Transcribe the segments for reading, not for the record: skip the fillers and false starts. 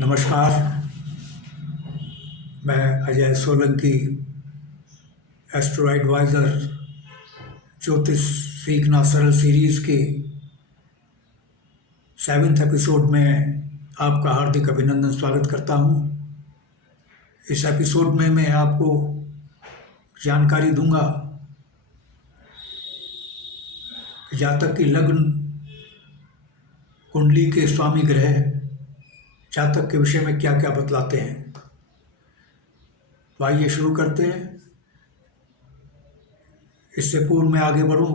नमस्कार। मैं Ajay Solanki, astro adviser ज्योतिष सीखना सरल सीरीज़ के 7वें एपिसोड में आपका हार्दिक अभिनंदन स्वागत करता हूँ। इस एपिसोड में मैं आपको जानकारी दूंगा कि जातक की लग्न कुंडली के स्वामी ग्रह जातक के विषय में क्या क्या बतलाते हैं। तो आइए शुरू करते हैं। इससे पूर्व मैं आगे बढ़ूं,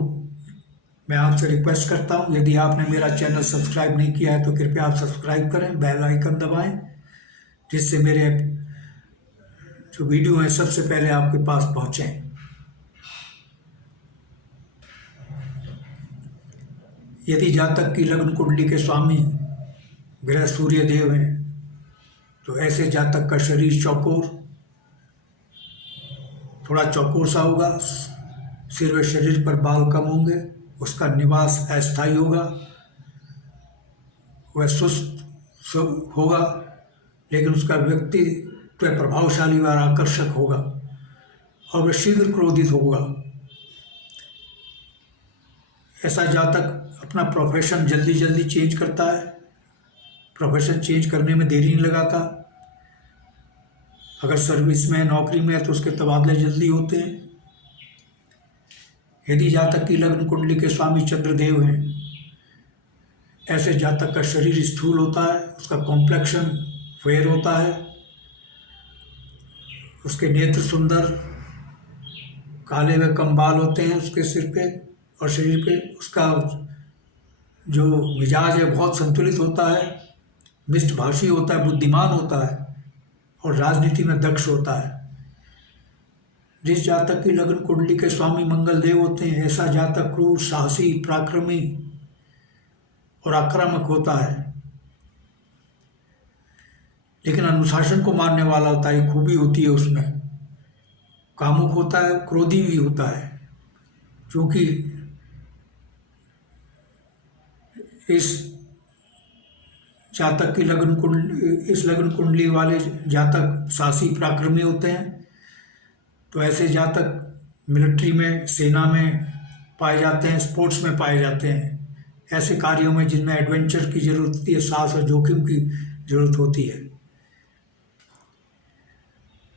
मैं आपसे रिक्वेस्ट करता हूं, यदि आपने मेरा चैनल सब्सक्राइब नहीं किया है तो कृपया आप सब्सक्राइब करें, बेल आइकन दबाएं, जिससे मेरे जो वीडियो हैं सबसे पहले आपके पास पहुंचें। यदि जातक की लग्न कुंडली के स्वामी ग्रह सूर्य देव हैं तो ऐसे जातक का शरीर थोड़ा चौकोर सा होगा, सिर व शरीर पर बाल कम होंगे, उसका निवास अस्थायी होगा, वह सुस्त होगा, लेकिन उसका व्यक्तित्व प्रभावशाली व आकर्षक होगा और वह शीघ्र क्रोधित होगा। ऐसा जातक अपना प्रोफेशन जल्दी जल्दी चेंज करता है, प्रोफेशन चेंज करने में देरी नहीं लगाता। अगर सर्विस में नौकरी में है तो उसके तबादले जल्दी होते हैं। यदि जातक की लग्न कुंडली के स्वामी चंद्रदेव हैं, ऐसे जातक का शरीर स्थूल होता है, उसका कॉम्प्लेक्शन फेयर होता है, उसके नेत्र सुंदर काले व कम बाल होते हैं उसके सिर पे और शरीर पे। उसका जो मिजाज है बहुत संतुलित होता है, मिष्टभाषी होता है, बुद्धिमान होता है और राजनीति में दक्ष होता है। जिस जातक की लग्न कुंडली के स्वामी मंगल देव होते हैं, ऐसा जातक क्रूर, साहसी, पराक्रमी और आक्रामक होता है, लेकिन अनुशासन को मानने वाला होता है। खूबी होती है उसमें। कामुक होता है, क्रोधी भी होता है, क्योंकि इस लग्न कुंडली वाले जातक साहसी पराक्रमी होते हैं। तो ऐसे जातक मिलिट्री में, सेना में पाए जाते हैं, स्पोर्ट्स में पाए जाते हैं, ऐसे कार्यों में जिनमें एडवेंचर की जरूरत होती है, साहस और जोखिम की जरूरत होती है।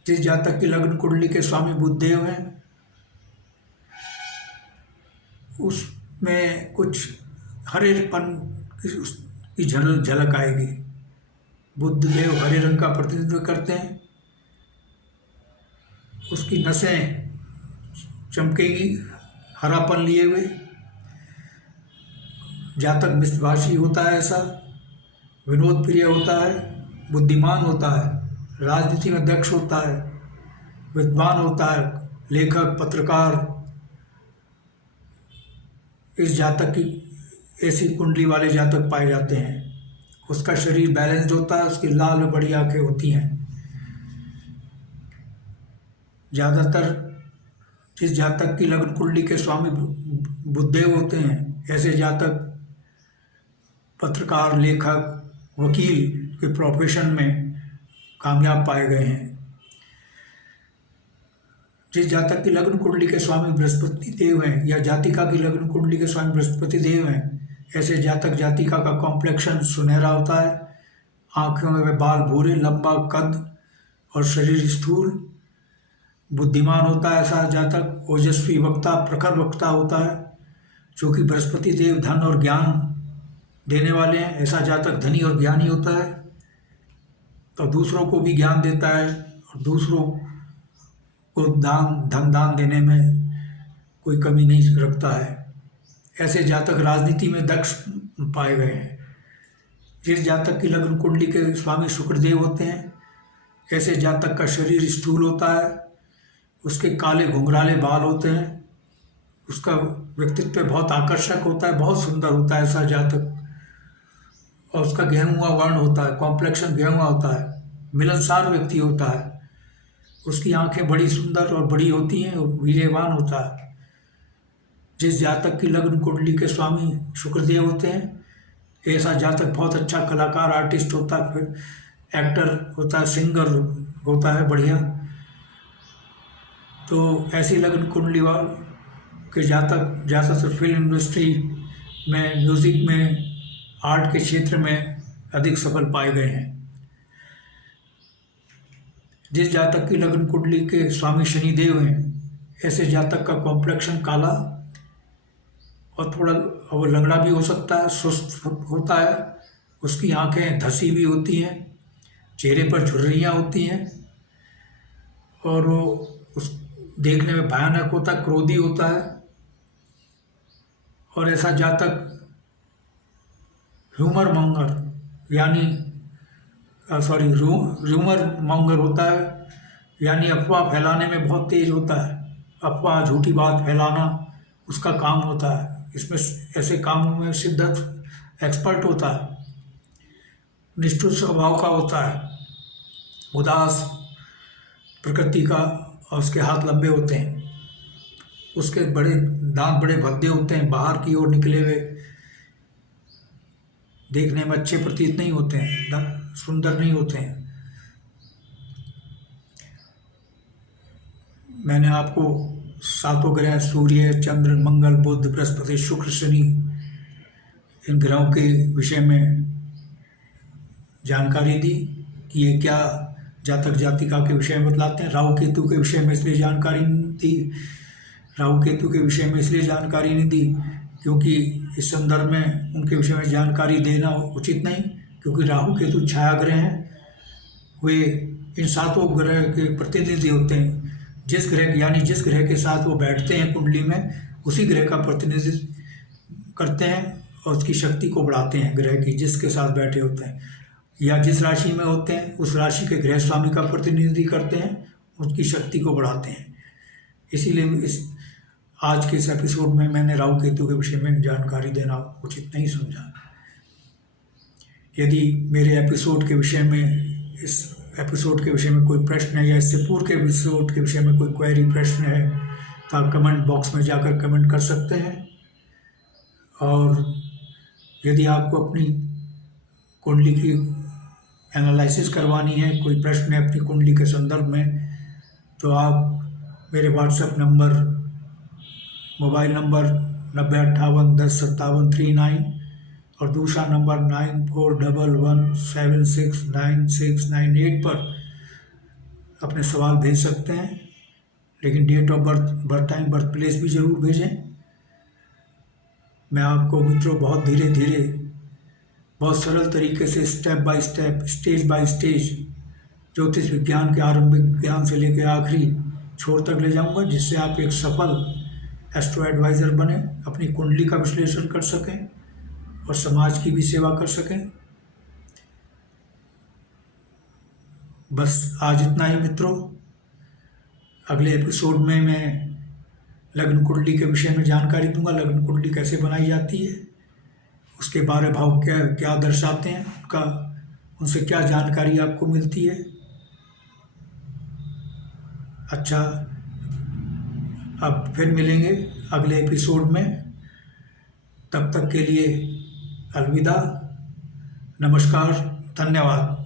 जिस जातक की लग्न कुंडली के स्वामी बुधदेव हैं, उसमें कुछ हरेपन की झलक आएगी। बुधदेव हरे रंग का प्रतिनिधित्व करते हैं, उसकी नसें चमकेगी हरापन लिए हुए। जातक मितभाषी होता है, ऐसा विनोद प्रिय होता है, बुद्धिमान होता है, राजनीति में दक्ष होता है, विद्वान होता है, लेखक, पत्रकार। इस जातक की ऐसी कुंडली वाले जातक पाए जाते हैं। उसका शरीर बैलेंस्ड होता है, उसकी लाल और बड़ी आंखें होती हैं। ज़्यादातर जिस जातक की लग्न कुंडली के स्वामी बुधदेव होते हैं, ऐसे जातक पत्रकार, लेखक, वकील के प्रोफेशन में कामयाब पाए गए हैं। जिस जातक की लग्न कुंडली के स्वामी बृहस्पति देव हैं या जातिका की लग्न कुंडली के स्वामी बृहस्पति देव हैं, ऐसे जातक जातिका का कॉम्प्लेक्शन सुनहरा होता है, आँखों में बाल भूरे, लंबा कद और शरीर स्थूल, बुद्धिमान होता है। ऐसा जातक ओजस्वी वक्ता, प्रखर वक्ता होता है, जो कि बृहस्पति देव धन और ज्ञान देने वाले हैं। ऐसा जातक धनी और ज्ञानी होता है, तो दूसरों को भी ज्ञान देता है और दूसरों को धन दान देने में कोई कमी नहीं रखता है। ऐसे जातक राजनीति में दक्ष पाए गए हैं। जिस जातक की लग्न कुंडली के स्वामी शुक्रदेव होते हैं, ऐसे जातक का शरीर स्थूल होता है, उसके काले घुंघराले बाल होते हैं, उसका व्यक्तित्व बहुत आकर्षक होता है, बहुत सुंदर होता है ऐसा जातक, और उसका गेहुआ वर्ण होता है, कॉम्प्लेक्शन गेहुआ होता है, मिलनसार व्यक्ति होता है, उसकी आंखें बड़ी सुंदर और बड़ी होती हैं और वीर्यवान होता है। जिस जातक की लग्न कुंडली के स्वामी शुक्रदेव होते हैं, ऐसा जातक बहुत अच्छा कलाकार, आर्टिस्ट होता है, फिर एक्टर होता है, सिंगर होता है बढ़िया। तो ऐसी लग्न कुंडली के जातक ज़्यादातर फिल्म इंडस्ट्री में, म्यूज़िक में, आर्ट के क्षेत्र में अधिक सफल पाए गए हैं। जिस जातक की लग्न कुंडली के स्वामी शनिदेव हैं, ऐसे जातक का कॉम्प्लेक्शन काला और थोड़ा वो लंगड़ा भी हो सकता है, सुस्त होता है, उसकी आंखें धसी भी होती हैं, चेहरे पर झुर्रियाँ होती हैं और वो उस देखने में भयानक होता है, क्रोधी होता है। और ऐसा जातक ह्यूमर मॉन्गर यानी र्यूमर मॉन्गर होता है, यानी अफवाह फैलाने में बहुत तेज होता है। अफवाह, झूठी बात फैलाना उसका काम होता है। इसमें ऐसे कामों में शिद्दत एक्सपर्ट होता है। निष्ठुर स्वभाव का होता है, उदास प्रकृति का, और उसके हाथ लंबे होते हैं, उसके दांत बड़े भद्दे होते हैं, बाहर की ओर निकले हुए, देखने में अच्छे प्रतीत नहीं होते हैं, सुंदर नहीं होते हैं। मैंने आपको सातों ग्रह सूर्य, चंद्र, मंगल, बुध, बृहस्पति, शुक्र, शनि, इन ग्रहों के विषय में जानकारी दी कि ये क्या जातक जातिका के विषय में बतलाते हैं। राहु केतु के विषय में इसलिए जानकारी नहीं दी, राहु केतु के विषय में इसलिए जानकारी नहीं दी क्योंकि इस संदर्भ में उनके विषय में जानकारी देना उचित नहीं, क्योंकि राहु केतु छाया ग्रह हैं। वे इन सातों ग्रह के प्रतिनिधि होते हैं। जिस ग्रह के साथ वो बैठते हैं कुंडली में, उसी ग्रह का प्रतिनिधित्व करते हैं और उसकी शक्ति को बढ़ाते हैं। ग्रह की जिसके साथ बैठे होते हैं या जिस राशि में होते हैं, उस राशि के ग्रह स्वामी का प्रतिनिधि करते हैं, उसकी शक्ति को बढ़ाते हैं। इसीलिए आज के इस एपिसोड में मैंने राहु केतु के विषय में जानकारी देना उचित नहीं समझा। यदि मेरे इस एपिसोड के विषय में कोई प्रश्न है या इससे पूर्व के एपिसोड के विषय में कोई क्वेरी, प्रश्न है, तो आप कमेंट बॉक्स में जाकर कमेंट कर सकते हैं। और यदि आपको अपनी कुंडली की एनालिसिस करवानी है, कोई प्रश्न है अपनी कुंडली के संदर्भ में, तो आप मेरे व्हाट्सएप नंबर, मोबाइल नंबर 9058105739 और दूसरा नंबर 9411769698 पर अपने सवाल भेज सकते हैं। लेकिन date of birth time, birth place भी ज़रूर भेजें। मैं आपको मित्रों बहुत धीरे धीरे, बहुत सरल तरीके से, step by step, stage by stage ज्योतिष विज्ञान के आरंभिक ज्ञान से लेकर आखिरी छोर तक ले जाऊंगा, जिससे आप एक सफल एस्ट्रो एडवाइज़र बने, अपनी कुंडली का विश्लेषण कर सकें और समाज की भी सेवा कर सकें। बस आज इतना ही मित्रों। अगले एपिसोड में मैं लग्न कुंडली के विषय में जानकारी दूंगा। लग्न कुंडली कैसे बनाई जाती है, उसके 12 भाव क्या दर्शाते हैं, उनसे क्या जानकारी आपको मिलती है। अच्छा, अब फिर मिलेंगे अगले एपिसोड में। तब तक के लिए अलविदा, नमस्कार, धन्यवाद।